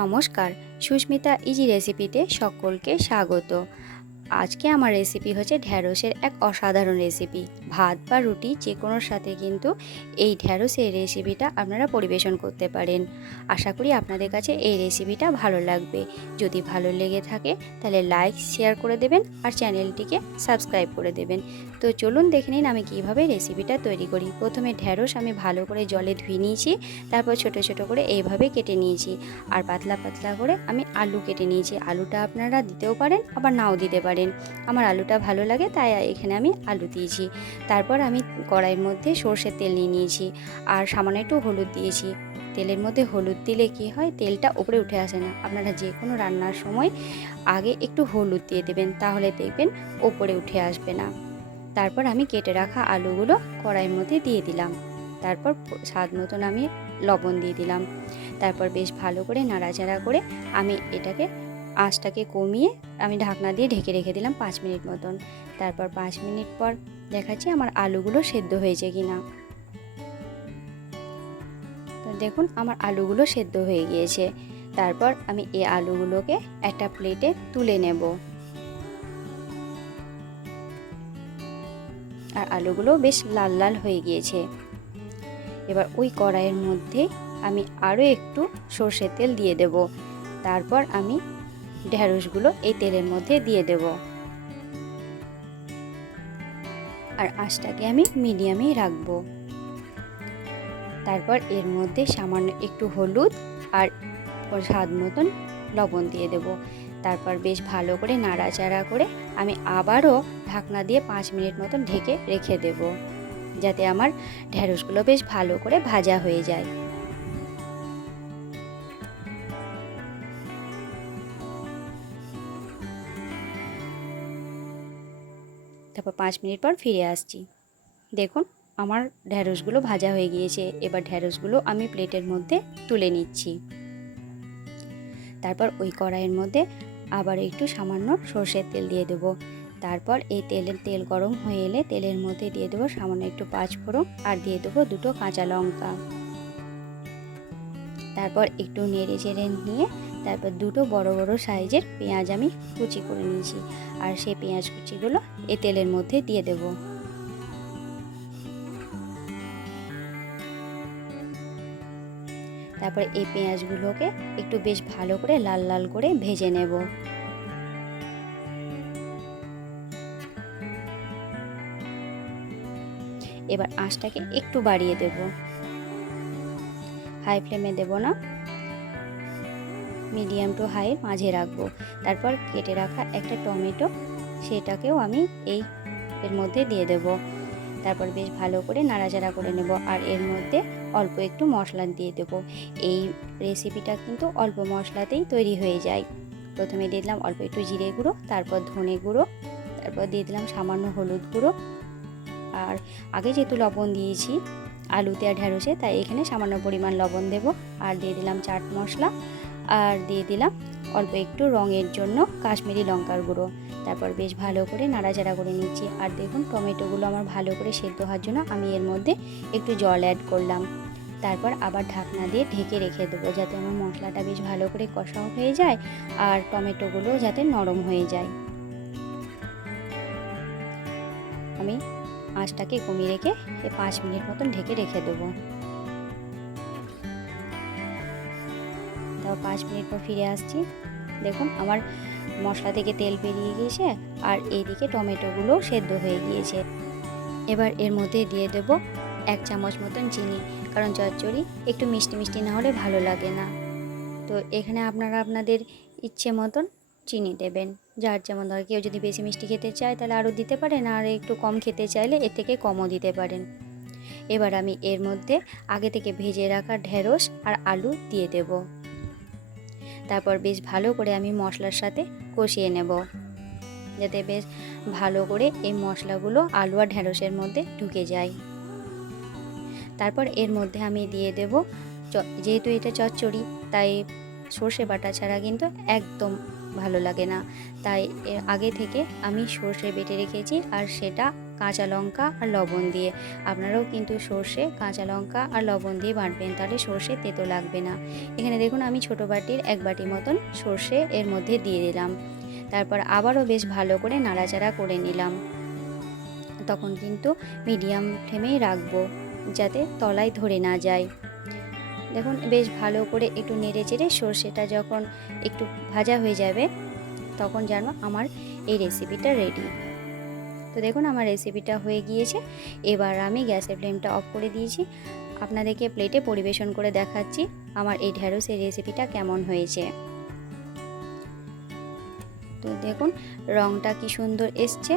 নমস্কার, সুস্মিতা ইজি রেসিপিতে সকলকে স্বাগত। আজকে আমার রেসিপি হচ্ছে ঢ্যাঁড়সের এক অসাধারণ রেসিপি। ভাত বা রুটি যে কোনোর সাথে কিন্তু এই ঢ্যাঁড়সের রেসিপিটা আপনারা পরিবেশন করতে পারেন। আশা করি আপনাদের কাছে এই রেসিপিটা ভালো লাগবে। যদি ভালো লেগে থাকে তাহলে লাইক শেয়ার করে দেবেন আর চ্যানেলটিকে সাবস্ক্রাইব করে দেবেন। তো চলুন দেখে নিন আমি কিভাবে রেসিপিটা তৈরি করি। প্রথমে ঢ্যাঁড়স আমি ভালো করে জলে ধুয়ে নিয়েছি, তারপর ছোট ছোট করে এইভাবে কেটে নিয়েছি। আর পাতলা পাতলা করে আমি আলু কেটে নিয়েছি। আলুটা আপনারা দিতেও পারেন আবার নাও দিতে পারেন। আমার আলুটা ভালো লাগে তাই এখানে আমি আলু দিয়েছি। তারপর আমি কড়াইয়ের মধ্যে সর্ষের তেল নিয়ে নিয়েছি আর সামান্য একটু হলুদ দিয়েছি। তেলের মধ্যে হলুদ দিলে কি হয়, তেলটা উপরে উঠে আসে না। আপনারা যে কোনো রান্নার সময় আগে একটু হলুদ দিয়ে দেবেন, তাহলে দেখবেন ওপরে উঠে আসবে না। তারপর আমি কেটে রাখা আলুগুলো কড়াইয়ের মধ্যে দিয়ে দিলাম। তারপর স্বাদ মতন আমি লবণ দিয়ে দিলাম। তারপর বেশ ভালো করে নাড়াচাড়া করে আমি এটাকে আঁচটাকে কমিয়ে আমি ঢাকনা দিয়ে ঢেকে রেখে দিলাম 5 মিনিট মতন। তারপর 5 মিনিট পর দেখাচ্ছি আমার আলুগুলো সেদ্ধ হয়েছে কিনা। তো দেখুন আমার আলুগুলো সেদ্ধ হয়ে গিয়েছে। তারপর আমি এই আলুগুলোকে একটা প্লেটে তুলে নেব। আর আলুগুলো বেশ লাল লাল হয়ে গিয়েছে। এবার ওই কড়াইয়ের মধ্যে আমি আরও একটু সর্ষের তেল দিয়ে দেব। তারপর আমি ঢ্যাঁড়সগুলো এই তেলের মধ্যে দিয়ে দেব। আর আঁচটাকে আমি মিডিয়ামেই রাখবো। তারপর এর মধ্যে সামান্য একটু হলুদ আর স্বাদ মতন লবণ দিয়ে দেব। তারপর বেশ ভালো করে নাড়াচাড়া করে আমি আবারও ঢাকনা দিয়ে 5 মিনিট মতন ঢেকে রেখে দেব, যাতে আমার ঢ্যাঁড়সগুলো বেশ ভালো করে ভাজা হয়ে যায়। তারপর 5 মিনিট পর ফিরে আসছি। দেখুন আমার ঢ্যাঁড়সগুলো ভাজা হয়ে গিয়েছে। এবার ঢ্যাঁড়সগুলো আমি প্লেটের মধ্যে তুলে নিচ্ছি। তারপর ওই কড়াইয়ের মধ্যে আবার একটু সামান্য সর্ষের তেল দিয়ে দেব। তারপর এই তেল গরম হয়ে এলে তেলের মধ্যে দিয়ে দেবো সামান্য একটু পাঁচফোড়ন আর দিয়ে দেবো 2টো কাঁচা লঙ্কা। তারপর একটু নেড়ে চেড়ে নিয়ে তারপর 2টো বড় বড় সাইজের পেঁয়াজ আমি কুচি করে নিয়েছি। আর সেই পেঁয়াজ কুচিগুলো এই তেলের মধ্যে দিয়ে দেব। তারপর এই পেঁয়াজগুলোকে একটু বেশ ভালো করে লাল লাল করে ভেজে নেব। এবার আঁচটাকে একটু বাড়িয়ে দেব, হাই ফ্লেমে দেব না, মিডিয়াম টু হাই মাঝে রাখবো। তারপর কেটে রাখা একটা টমেটো, সেটাকেও আমি এর মধ্যে দিয়ে দেব। তারপর বেশ ভালো করে নাড়াচাড়া করে নেব। আর এর মধ্যে অল্প একটু মশলা দিয়ে দেব। এই রেসিপিটা কিন্তু অল্প মশলাতেই তৈরি হয়ে যায়। প্রথমে দিয়ে দিলাম অল্প একটু জিরে গুঁড়ো, তারপর ধনে গুঁড়ো, তারপর দিয়ে দিলাম সামান্য হলুদ গুঁড়ো। আর আগে যেহেতু লবণ দিয়েছি আলুতে আর ঢ্যাঁড়সে, তাই এখানে সামান্য পরিমাণ লবণ দেব। আর দিয়ে দিলাম চাট মশলা, আর দিয়ে দিলাম অল্প একটু রঙের জন্য কাশ্মীরি লঙ্কার গুঁড়ো। তারপর বেশ ভালো করে নাড়াচাড়া করে নিচ্ছি। আর দেখুন টমেটোগুলো আমার ভালো করে সেদ্ধ হওয়ার জন্য আমি এর মধ্যে একটু জল অ্যাড করলাম। তারপর আবার ঢাকনা দিয়ে ঢেকে রেখে দেবো, যাতে আমার মশলাটা বেশ ভালো করে কষাও হয়ে যায় আর টমেটোগুলো যাতে নরম হয়ে যায়। আমি আঁচটাকে কমিয়ে রেখে 5 মিনিট মতন ঢেকে রেখে দেবো। তারপর 5 মিনিট পর ফিরে আসছি। দেখুন আমার মশলা থেকে তেল বেরিয়ে গিয়েছে আর এইদিকে টমেটোগুলো সেদ্ধ হয়ে গিয়েছে। এবার এর মধ্যে দিয়ে দেব 1 চামচ মতন চিনি, কারণ চচ্চড়ি একটু মিষ্টি মিষ্টি না হলে ভালো লাগে না। তো এখানে আপনারা আপনাদের ইচ্ছে মতন চিনি দেবেন, যার যেমন দরকার। কেউ যদি বেশি মিষ্টি খেতে চায় তাহলে আরও দিতে পারেন, আর একটু কম খেতে চাইলে এর থেকে কমও দিতে পারেন। এবার আমি এর মধ্যে আগে থেকে ভেজে রাখা ঢ্যাঁড়স আর আলু দিয়ে দেব। তারপর বেশ ভালো করে আমি মশলার সাথে কষিয়ে নেব, যাতে বেশ ভালো করে এই মশলাগুলো আলু আর ঢ্যাঁড়সের মধ্যে ঢুকে যায়। তারপর এর মধ্যে আমি দিয়ে দেব, যেহেতু এটা চচ্চড়ি তাই সর্ষে বাটা ছাড়া কিন্তু একদম ভালো লাগে না, তাই এর আগে থেকে আমি সর্ষে বেটে রেখেছি আর সেটা কাঁচা লঙ্কা আর লবণ দিয়ে। আপনারাও কিন্তু সর্ষে, কাঁচা লঙ্কা আর লবণ দিয়ে বাটবেন, তাহলে সর্ষে তেতো লাগবে না। এখানে দেখুন আমি ছোটো বাটির 1 বাটি মতন সর্ষে এর মধ্যে দিয়ে দিলাম। তারপর আবারও বেশ ভালো করে নাড়াচাড়া করে নিলাম। তখন কিন্তু মিডিয়াম ফ্লেমেই রাখবো, যাতে তলায় ধরে না যায়। দেখুন বেশ ভালো করে একটু নেড়ে চেড়ে সর্ষেটা যখন একটু ভাজা হয়ে যাবে, তখন জানো আমার এই রেসিপিটা রেডি। তো দেখুন আমার রেসিপিটা হয়ে গিয়েছে। এবার আমি গ্যাসের ফ্লেমটা অফ করে দিয়েছি। আপনাদেরকে প্লেটে পরিবেশন করে দেখাচ্ছি আমার এই ঢ্যাঁড়সের রেসিপিটা কেমন হয়েছে। তো দেখুন রঙটা কি সুন্দর এসছে,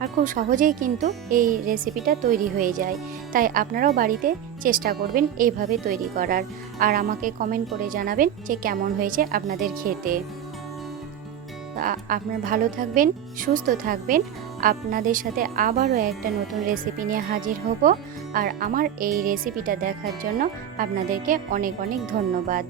আর খুব সহজেই কিন্তু এই রেসিপিটা তৈরি হয়ে যায়। তাই আপনারাও বাড়িতে চেষ্টা করবেন এইভাবে তৈরি করার, আর আমাকে কমেন্ট করে জানাবেন যে কেমন হয়েছে আপনাদের খেতে। আপনারা ভালো থাকবেন, সুস্থ থাকবেন। আপনাদের সাথে আবারও একটা নতুন রেসিপি নিয়ে হাজির হব। আর আমার এই রেসিপিটা দেখার জন্য আপনাদেরকে অনেক অনেক ধন্যবাদ।